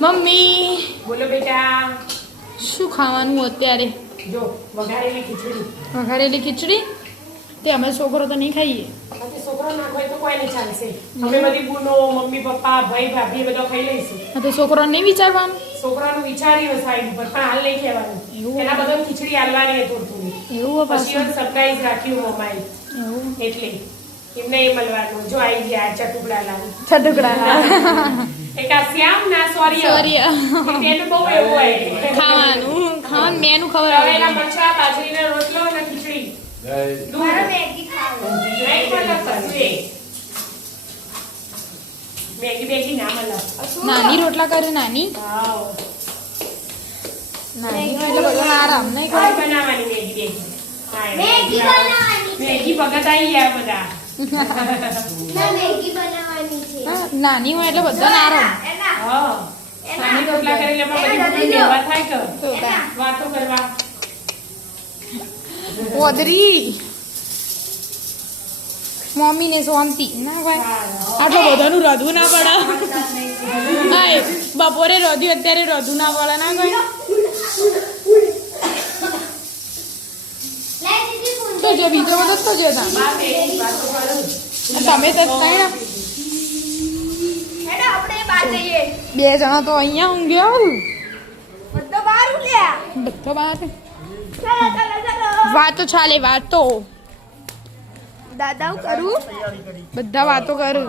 Mummy બોલો બેટા. શું ખાવાનું અત્યારે? જો વઘારેલી ખીચડી. વઘારેલી ખીચડી? તે અમે છોકરો તો નહીં ખાઈએ. પછી છોકરો ના હોય તો કોઈ નહીં ચાલશે. અમે બધી બુનો, મમ્મી, પપ્પા, ભાઈ, ભાભી બધા ખાઈ લઈશું. હા તો છોકરાને નહીં વિચારવાનું? છોકરાનું વિચાર્યું સાઈડ પર, પણ હાલ નહીં કહેવાનું. એવું? એના બધા ખીચડી હાલવાની થોડું થોડું. એવું પછી સરપ્રાઈઝ રાખ્યું મમ્માએ. એવું એટલે એમને એ મળવાનું. જો આવી ગયા ચટુકડા લાવું. છટકડા એક આ શ્યામ ના સોરી તેનું બહુ એવું હોય ખાવાનું મેનુ ખબર તળેલા મરચા, બાજરીનો રોટલો અને ખીચડી. મેગી બેગી ના મળે. નાની રોટલા કરે નાની એટલે બધો આરામ નહીં કરે. બનાવવાની મેગી મેગી ભગત આવી ગયા બધા. નાની હોય એટલે બધા આરામ. નાની રોટલા કરી લે બધી મેવા થાય કે વાતો કરવા. ઓદરી મમ્મી ને શાંતિ ના ભાઈ આટલો બધાનું રધવું ના પડે. હા બપોરે રોધ્યું અત્યારે રધવું ના પડે ના ભાઈ. તો જો બીજો બધો તો જો તમે તો કઈ બે જણા તો અહીંયા ઊંઘ્યા બધો બહાર વાતો ચાલે વાતો દાદા કરું બધા વાતો કરું.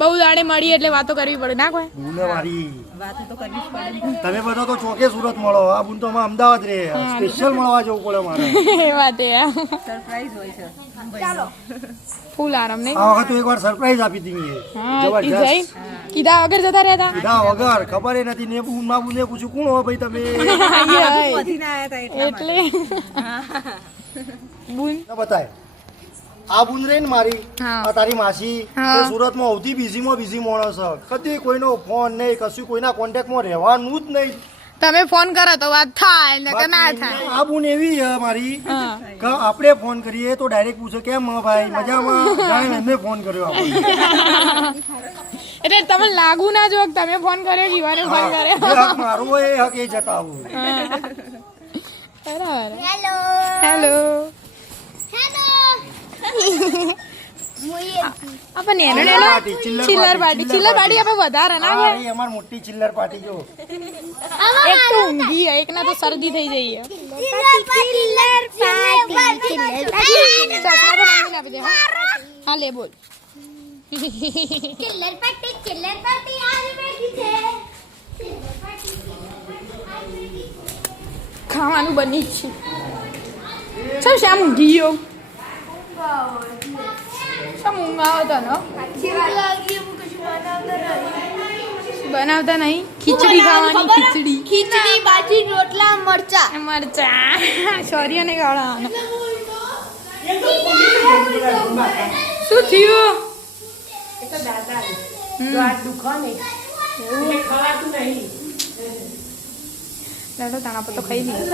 બહુ દાડે મળી એટલે વાતો કરવી પડે ના કોઈ. તમે બધા તો ચોકે સુરત મળો. આ બુન તો અમદાવાદ રે સ્પેશિયલ મળવા જવું પડે મારે. એ વાત સરપ્રાઈઝ હોય છે. ચાલો ફૂલ આરામ નહીં. આ વખત તો એકવાર સરપ્રાઈઝ આપી હતી. જબરજસ્ત કીધા વગર જતા રહ્યા કીધા વગર ખબર નથી ને બુનના બુને પૂછ્યું કોણ હો ભાઈ તમે એટલે બુન બતાય. આ બુન રે ને મારી આ તારી માસી સુરતમાં સૌથી બીજી માણસ કદી કોઈનો ફોન નહીં કશું કોઈના કોન્ટેક્ટમાં રહેવાનું જ નહીં. તમે ફોન કરો તો વાત થાય ને કે ના થાય. આ બુન એવી મારી કે આપણે ફોન કરીએ તો ડાયરેક્ટ પૂછે કેમ ભાઈ મજામાં જાણે એમને ફોન કર્યો આપણે. એટલે તમે લાગુ ના જો તમે ફોન કર્યો જીવાને ફોન કર્યો. મારો એ હક એ જતાવું. બરાબર. હેલો આપણે નેનો ચિલ્લર પાર્ટી આપણે વધારે ના અરે અમાર મોટી ચિલ્લર પાર્ટી જો. એક તો ઊંઘી એક ના તો શરદી થઈ જઈ. હા લે બોલ. ખાવાનું બની છે. ચાલ શ્યામ ઊંઘી ગયો. શું ઊંઘ આવે તને? બનાવતા નહીં. ખીચડી ખાવાની. ખીચડી બાજી રોટલા મરચા સોરી ને ગાળા. શું થયું? એ તો દાદા જો આ દુખો ને એટલે ખવાતું નહીં. દાદા તાણા પર તો ખાઈ નહીં.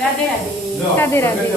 રાધે રાધે. રાધે રાધે.